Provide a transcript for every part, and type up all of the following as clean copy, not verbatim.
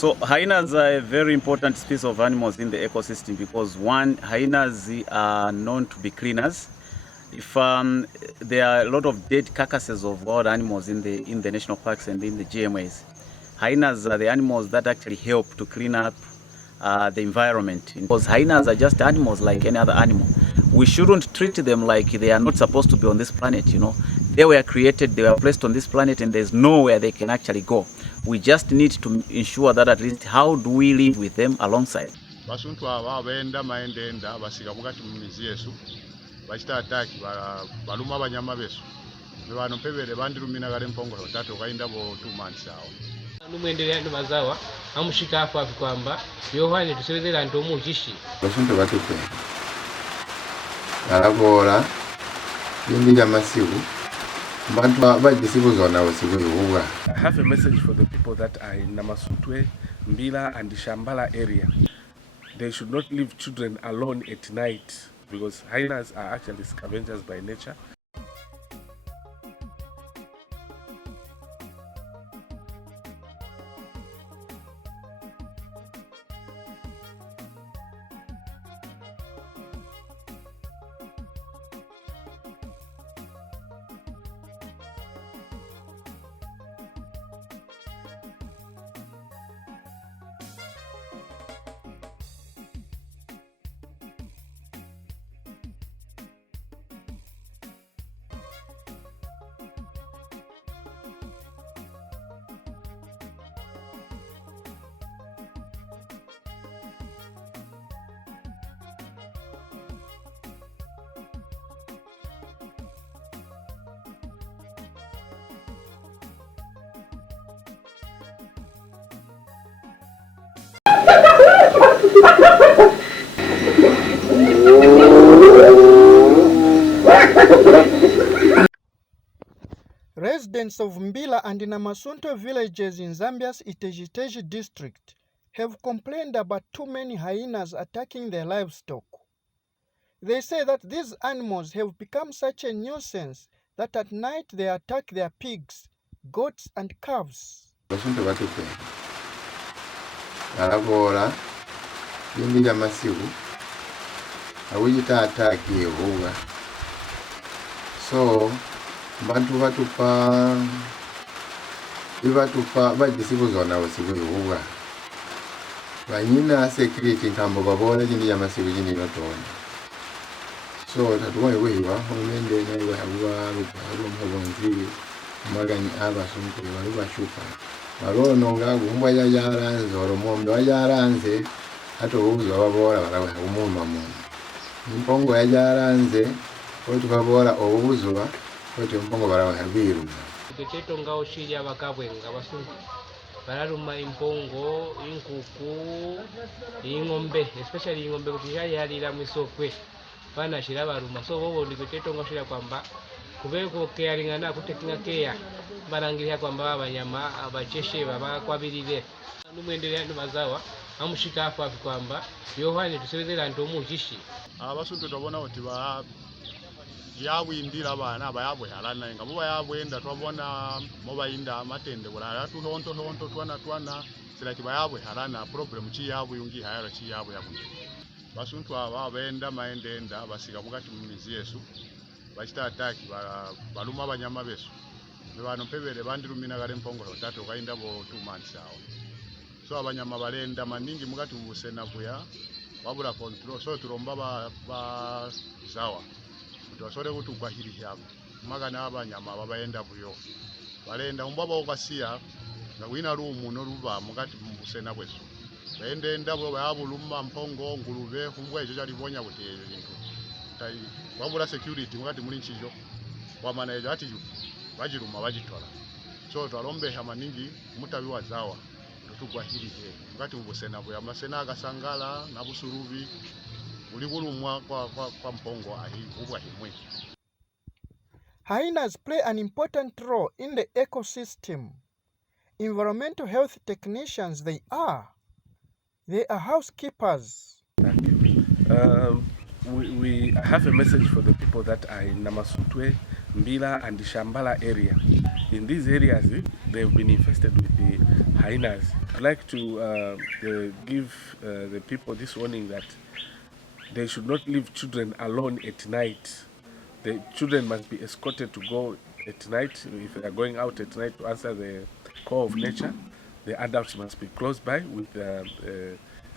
So hyenas are a very important species of animals in the ecosystem because one, hyenas are known to be cleaners. If there are a lot of dead carcasses of wild animals in the national parks and in the GMAs, hyenas are the animals that actually help to clean up the environment. Because hyenas are just animals like any other animal. We shouldn't treat them like they are not supposed to be on this planet. You know, they were created, they were placed on this planet, and there's nowhere they can actually go. We just need to ensure that at least how do we live with them alongside. Basuntu aba benda maendenda basika mugati mu mizi yesu bachita ataki baluma abanyama besu bano pebere bandirumina kale mpongolo tatu kainda bo 2 months awo numwendelea ndo mazawa amushika afu kwamba yohani tusebezera ndo mujishi basuntu batupe alabora yindija masiku bantu bajisibu zona osibu yuwa. I have a message for the people that are in Namasutwe, Mbila and the Shambala area. They should not leave children alone at night because hyenas are actually scavengers by nature. Residents of Mbila and Namasunto villages in Zambia's Itezhi Tezhi district have complained about too many hyenas attacking their livestock. They say that these animals have become such a nuisance that at night they attack their pigs, goats and calves. Basuntu batupe alabora yindija masiku awujita ataki yuwa. So bantu batupa bajisibu zona osibu yuwa. Banyina security nkambo babola yindija masiku jindi notoni. So tatuwa yuwa homende na yuwa mhabonzi magani abasuntu yuwa shuka. Marono ngagu mbwa yaranze oromombe yaranze hato ubuzo babola balawe umuma mu. Mpongo yaranze ko tukabora obubuzo kote mpongo balawe habiru. Kecheto ngao shiri abakabwenga basungu. Bararuma impongo, inkuku, ingombe, especially ingombe kutijali halira mwisokwe. Bana shira baruma. So bobo ndikecheto ngao shira kwamba kubeko kealingana kutekinga keya barangiria kwamba abanyama abacheshe baba kwabirire numwendelea ndo mazawa amushika afu kwamba yohani tusebezera ndo mujishi abasuntu tubona oti ba yawindira abana bayabwe halana nga bo bayabwenda twabona mobayinda matende bulala tuhonto twana sila kibayabwe halana problem chi yabwe yungi hayara chi yabwe yabu basuntu aba benda maendenda basika mugati mu mizi yesu bachita ataki baluma abanyama besu bano pebere bandirumina kale mpongolo tatu kainda bo 2 months awo. So abanyama balenda maningi mugati mu busena buya babula control. So turomba ba zawa tutosore kutugwa hili hyamu magana abanyama babayenda buyo balenda umbaba okasiya na wina rumu no ruba mugati mu busena bwesu bende ndabo bayabuluma mpongo ngulube kumbwa ejo jali bonya buti ejo bintu tai babula security mugati muri nchijo wamana ejo ati bajiruma bajitola. So twalombe hamaningi mutabi wa zawa tutugwa hili he mugati mu busena bwe amasena agasangala na busurubi ulikulumwa kwa mpongo ahi ubwa himwe. Hyenas play an important role in the ecosystem. Environmental health technicians they are housekeepers. Thank you. We have a message for the people that are in Namasutwe, Mbila and Shambala area. In these areas, they've been infested with the hyenas. I'd like to give the people this warning that they should not leave children alone at night. The children must be escorted to go at night. If they are going out at night to answer the call of nature, the adults must be close by with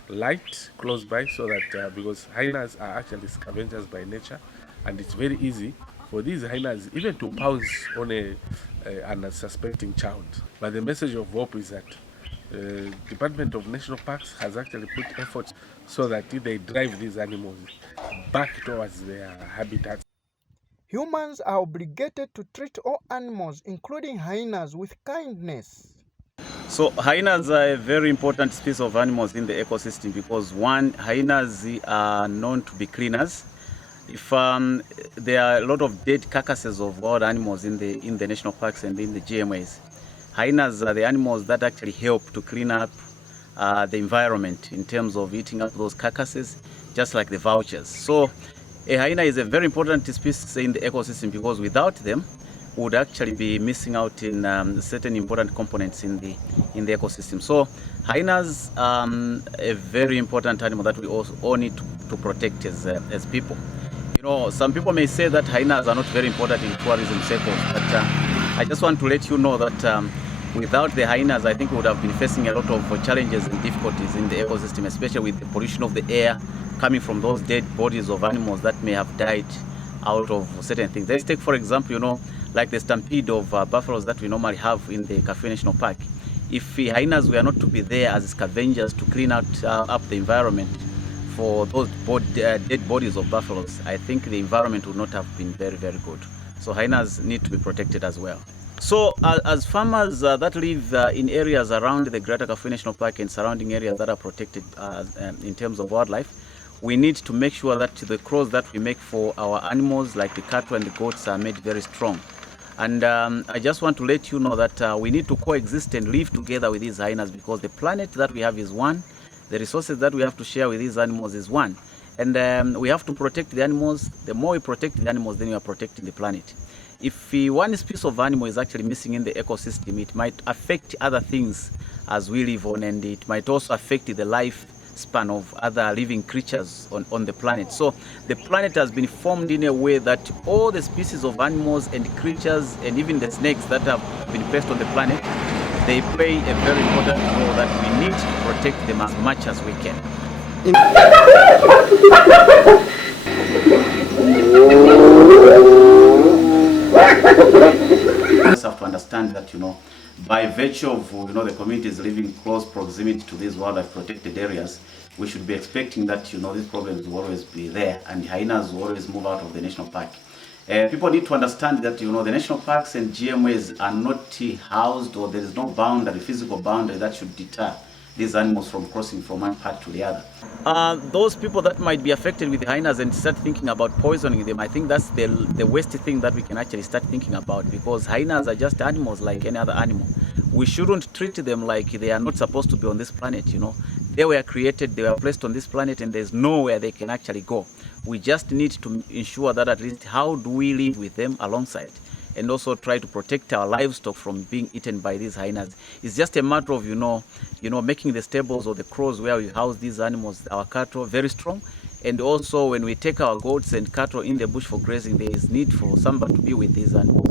light close by, so that because hyenas are actually scavengers by nature, and it's very easy for these hyenas even to pounce on an unsuspecting child. But the message of hope is that Department of National Parks has actually put efforts so that they drive these animals back towards their habitats. Humans are obligated to treat all animals, including hyenas, with kindness. So hyenas are a very important species of animals in the ecosystem because one, hyenas are known to be cleaners. If there are a lot of dead carcasses of wild animals in the national parks and in the GMAs, hyenas are the animals that actually help to clean up the environment in terms of eating up those carcasses, just like the vultures. So a hyena is a very important species in the ecosystem because without them, we would actually be missing out in certain important components in the ecosystem. So hyenas are a very important animal that we all need to protect as people. You know, some people may say that hyenas are not very important in tourism circles, but I just want to let you know that without the hyenas, I think we would have been facing a lot of challenges and difficulties in the ecosystem, especially with the pollution of the air coming from those dead bodies of animals that may have died out of certain things. Let's take, for example, you know, like the stampede of buffaloes that we normally have in the Kafue National Park. If hyenas were not to be there as scavengers to clean out up the environment for those dead bodies of buffaloes, I think the environment would not have been very, very good. So hyenas need to be protected as well. So as farmers that live in areas around the Greater Kafue National Park and surrounding areas that are protected in terms of wildlife, we need to make sure that the crops that we make for our animals, like the cattle and the goats, are made very strong. And I just want to let you know that we need to coexist and live together with these hyenas because the planet that we have is one, the resources that we have to share with these animals is one. And we have to protect the animals. The more we protect the animals, then we are protecting the planet. If one species of animal is actually missing in the ecosystem, it might affect other things as we live on, and it might also affect the lifespan of other living creatures on the planet. So the planet has been formed in a way that all the species of animals and creatures and even the snakes that have been placed on the planet, they play a very important role that we need to protect them as much as we can. We just have to understand that, you know, by virtue of, you know, the communities living close proximity to these wildlife protected areas, we should be expecting that, you know, these problems will always be there and hyenas will always move out of the national park. People need to understand that, you know, the national parks and GMAs are not housed, or there is no boundary, physical boundary that should deter these animals from crossing from one part to the other. Those people that might be affected with the hyenas and start thinking about poisoning them, I think that's the worst thing that we can actually start thinking about, because hyenas are just animals like any other animal. We shouldn't treat them like they are not supposed to be on this planet, you know. They were created, they were placed on this planet, and there's nowhere they can actually go. We just need to ensure that at least how do we live with them alongside, and also try to protect our livestock from being eaten by these hyenas. It's just a matter of, you know, making the stables or the crows where we house these animals, our cattle, very strong. And also when we take our goats and cattle in the bush for grazing, there is need for somebody to be with these animals.